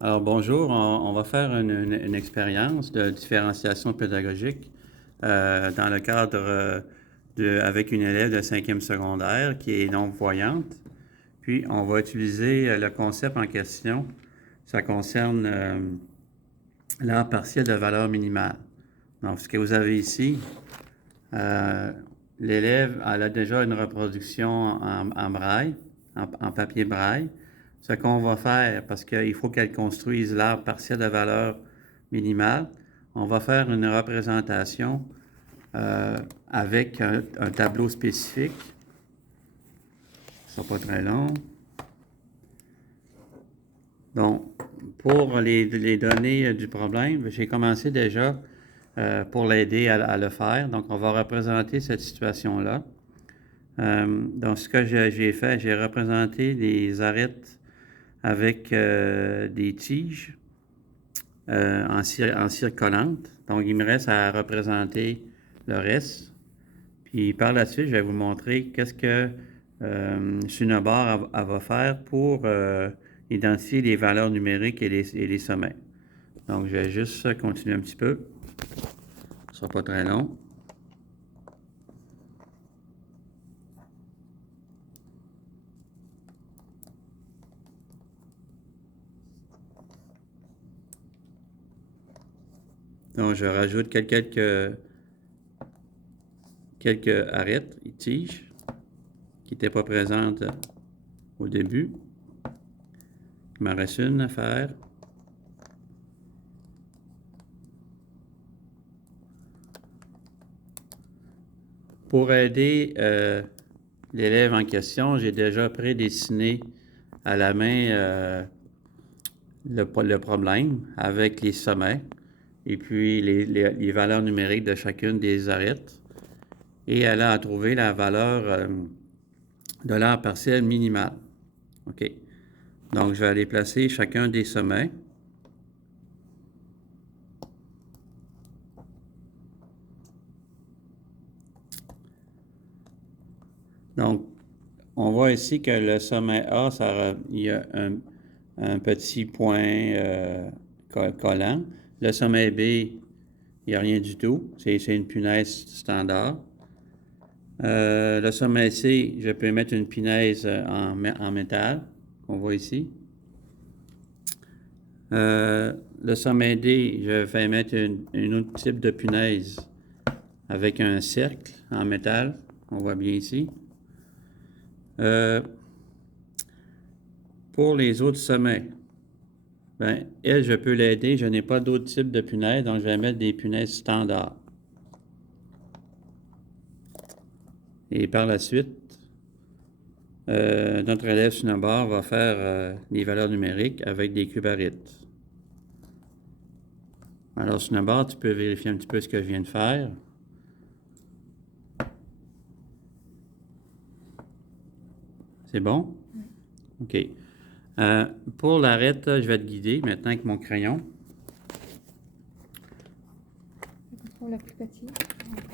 Alors bonjour, on va faire une expérience de différenciation pédagogique dans le cadre avec une élève de 5e secondaire qui est non-voyante. Puis on va utiliser le concept en question. Ça concerne l'art partiel de valeur minimale. Donc ce que vous avez ici, euh, l'élève elle a déjà une reproduction en braille, en papier braille. Ce qu'on va faire, parce qu'il faut qu'elle construise l'arbre partiel de valeur minimale, on va faire une représentation avec un tableau spécifique. Ce ne sera pas très long. Donc, pour les données du problème, j'ai commencé déjà pour l'aider à le faire. Donc, on va représenter cette situation-là. Donc, ce que j'ai fait, j'ai représenté des arêtes avec des tiges en cire collante. Donc, il me reste à représenter le reste. Puis, par la suite, je vais vous montrer qu'est-ce que Sunobar elle va faire pour identifier les valeurs numériques et les sommets. Donc, je vais juste continuer un petit peu. Ce ne sera pas très long. Donc, je rajoute quelques arêtes et tiges qui n'étaient pas présentes au début. Il m'en reste une à faire. Pour aider l'élève en question, j'ai déjà prédessiné à la main le problème avec les sommets et puis les valeurs numériques de chacune des arêtes. Et elle a trouvé la valeur de l'art partiel minimal. OK. Donc, je vais aller placer chacun des sommets. Donc, on voit ici que le sommet A, il y a un petit point collant. Le sommet B, il n'y a rien du tout. C'est une punaise standard. Le sommet C, je peux mettre une punaise en métal, qu'on voit ici. Le sommet D, je vais mettre un autre type de punaise avec un cercle en métal, on voit bien ici. Pour les autres sommets, ben, elle, je peux l'aider. Je n'ai pas d'autres types de punaises, donc je vais mettre des punaises standards. Et par la suite, notre élève Sunobar va faire les valeurs numériques avec des cubarites. Alors, Sunobar, tu peux vérifier un petit peu ce que je viens de faire. C'est bon? OK. Pour l'arête, je vais te guider maintenant avec mon crayon. Pour la plus petite.